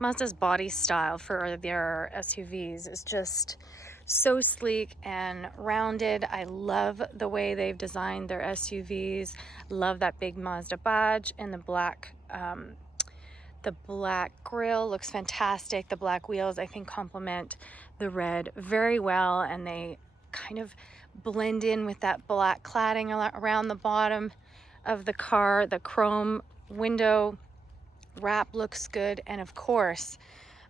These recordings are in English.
Mazda's body style for their SUVs is just so sleek and rounded. I love the way they've designed their SUVs. Love that big Mazda badge and the black grille looks fantastic. The black wheels, I think, complement the red very well, and they kind of blend in with that black cladding around the bottom of the car. The chrome window wrap looks good, and of course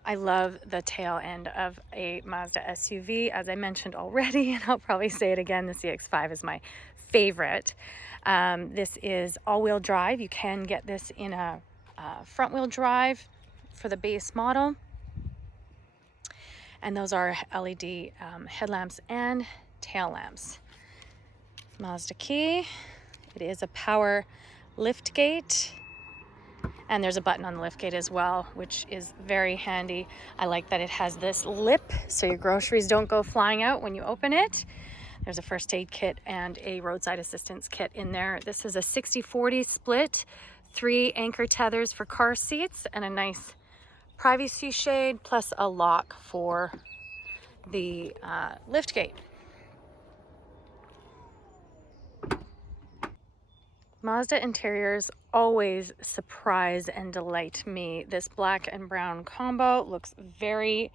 I love the tail end of a Mazda SUV. As I mentioned already, and I'll probably say it again, the CX-5 is my favorite. This is all-wheel drive. You can get this in a front-wheel drive for the base model, and those are LED headlamps and tail lamps. Mazda key. It is a power lift gate, and there's a button on the lift gate as well, which is very handy. I like that it has this lip so your groceries don't go flying out when you open it. There's a first aid kit and a roadside assistance kit in there. This is a 60-40 split, 3 anchor tethers for car seats, and a nice privacy shade, plus a lock for the lift gate. Mazda interiors always surprise and delight me. This black and brown combo looks very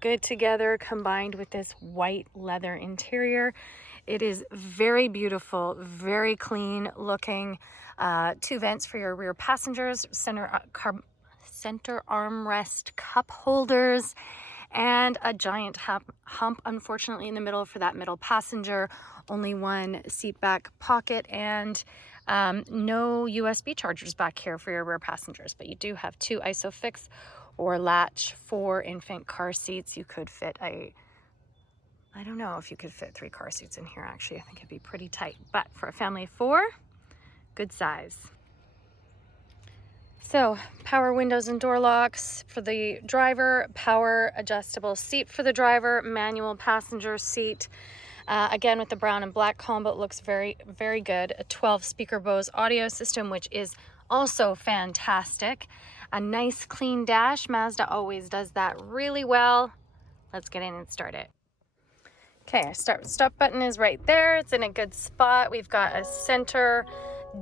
good together, combined with this white leather interior. It is very beautiful, very clean looking. 2 vents for your rear passengers, center armrest cup holders, and a giant hump, unfortunately, in the middle for that middle passenger. Only 1 seat back pocket, and no USB chargers back here for your rear passengers, but you do have 2 ISOFIX or latch for infant car seats. You could fit I don't know if you could fit 3 car seats in here, actually. I think it'd be pretty tight, but for a family of 4, good size. So, power windows and door locks for the driver, power adjustable seat for the driver, manual passenger seat. Again, with the brown and black combo, it looks very, very good. A 12 speaker Bose audio system, which is also fantastic. A nice clean dash. Mazda always does that really well. Let's get in and start it. Okay, our stop button is right there. It's in a good spot. We've got a center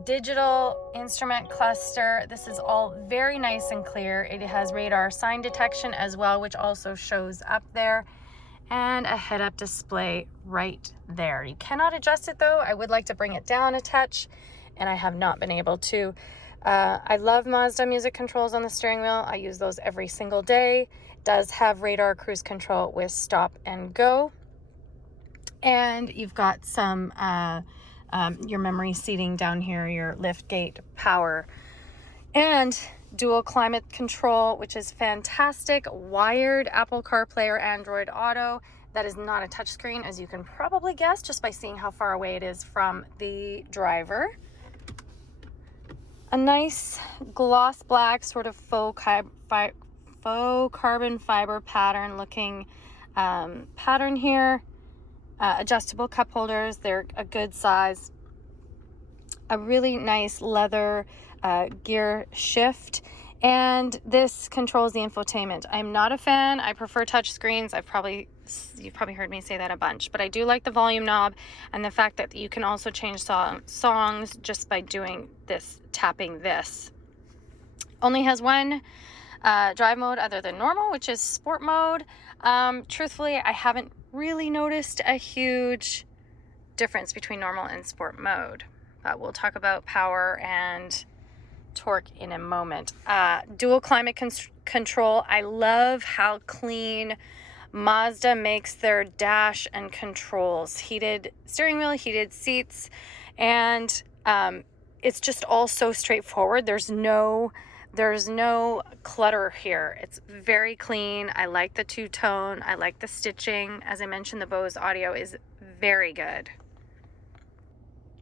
digital instrument cluster. This is all very nice and clear. It has radar sign detection as well, which also shows up there, and a head-up display right there. You cannot adjust it though. I would like to bring it down a touch, and I have not been able to. I love Mazda music controls on the steering wheel. I use those every single day. It does have radar cruise control with stop and go. And you've got some your memory seating down here, your lift gate power, and dual climate control, which is fantastic. Wired Apple CarPlay or Android Auto. That is not a touchscreen, as you can probably guess just by seeing how far away it is from the driver. A nice gloss black, sort of faux carbon fiber pattern looking pattern here. Adjustable cup holders, they're a good size. A really nice leather gear shift, and this controls the infotainment. I'm not a fan. I prefer touch screens. You've probably heard me say that a bunch, but I do like the volume knob and the fact that you can also change songs just by doing this, tapping this. Only has 1 drive mode other than normal, which is sport mode. Truthfully, I haven't really noticed a huge difference between normal and sport mode, but we'll talk about power and torque in a moment. Dual climate control. I love how clean Mazda makes their dash and controls. Heated steering wheel, heated seats, and it's just all so straightforward. There's no clutter here. It's very clean. I like the two-tone. I like the stitching. As I mentioned, the Bose audio is very good.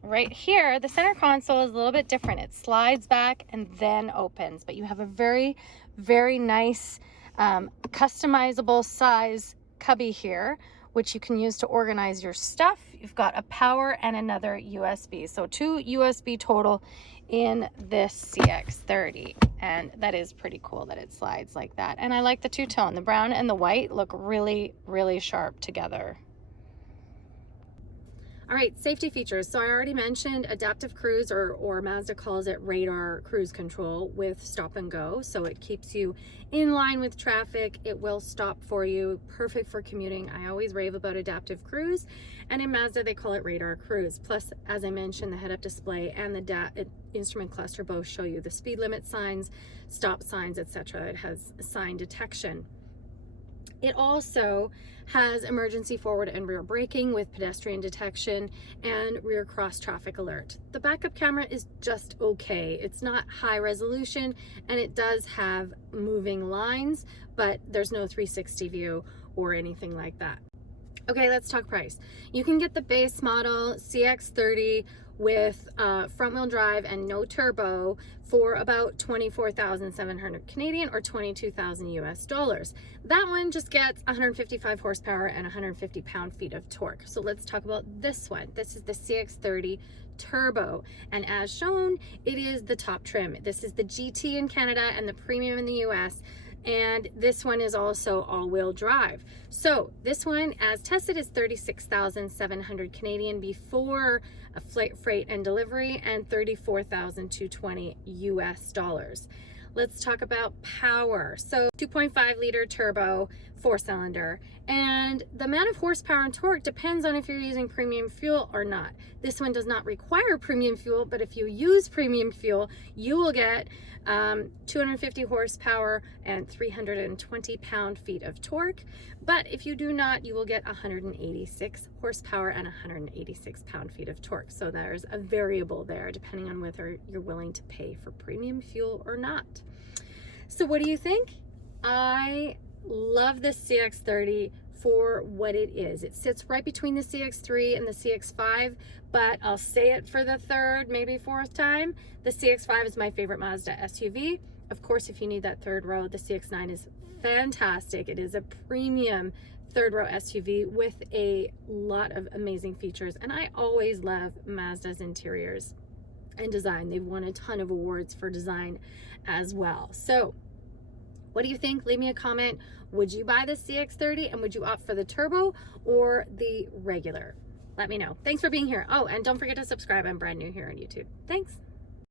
Right here, the center console is a little bit different. It slides back and then opens, but you have a very, very nice customizable size cubby here which you can use to organize your stuff. You've got a power and another USB. So 2 USB total in this CX-30. And that is pretty cool that it slides like that. And I like the two-tone. The brown and the white look really, really sharp together. All right, safety features. So I already mentioned adaptive cruise, or Mazda calls it radar cruise control with stop and go. So it keeps you in line with traffic. It will stop for you, perfect for commuting. I always rave about adaptive cruise. And in Mazda, they call it radar cruise. Plus, as I mentioned, the head-up display and the instrument cluster both show you the speed limit signs, stop signs, etc. It has sign detection. It also has emergency forward and rear braking with pedestrian detection and rear cross traffic alert. The backup camera is just okay. It's not high resolution and it does have moving lines, but there's no 360 view or anything like that. Okay, let's talk price. You can get the base model CX-30 with front wheel drive and no turbo for about 24,700 Canadian or 22,000 US dollars. That one just gets 155 horsepower and 150 pound-feet of torque. So let's talk about this one. This is the CX-30 Turbo, and as shown, it is the top trim. This is the GT in Canada and the Premium in the US. And this one is also all-wheel drive. So this one, as tested, is 36,700 Canadian before a freight and delivery, and 34,220 US dollars. Let's talk about power. So 2.5 liter turbo, 4-cylinder, and the amount of horsepower and torque depends on if you're using premium fuel or not. This one does not require premium fuel, but if you use premium fuel, you will get 250 horsepower and 320 pound-feet of torque. But if you do not, you will get 186 horsepower and 186 pound-feet of torque. So there's a variable there depending on whether you're willing to pay for premium fuel or not. So what do you think? I love this CX-30 for what it is. It sits right between the CX-3 and the CX-5, but I'll say it for the third, maybe fourth time. The CX-5 is my favorite Mazda SUV. Of course, if you need that third row, the CX-9 is fantastic. It is a premium third row SUV with a lot of amazing features. And I always love Mazda's interiors and design. They've won a ton of awards for design as well. So what do you think? Leave me a comment. Would you buy the CX-30 and would you opt for the turbo or the regular? Let me know. Thanks for being here. Oh, and don't forget to subscribe. I'm brand new here on YouTube. Thanks.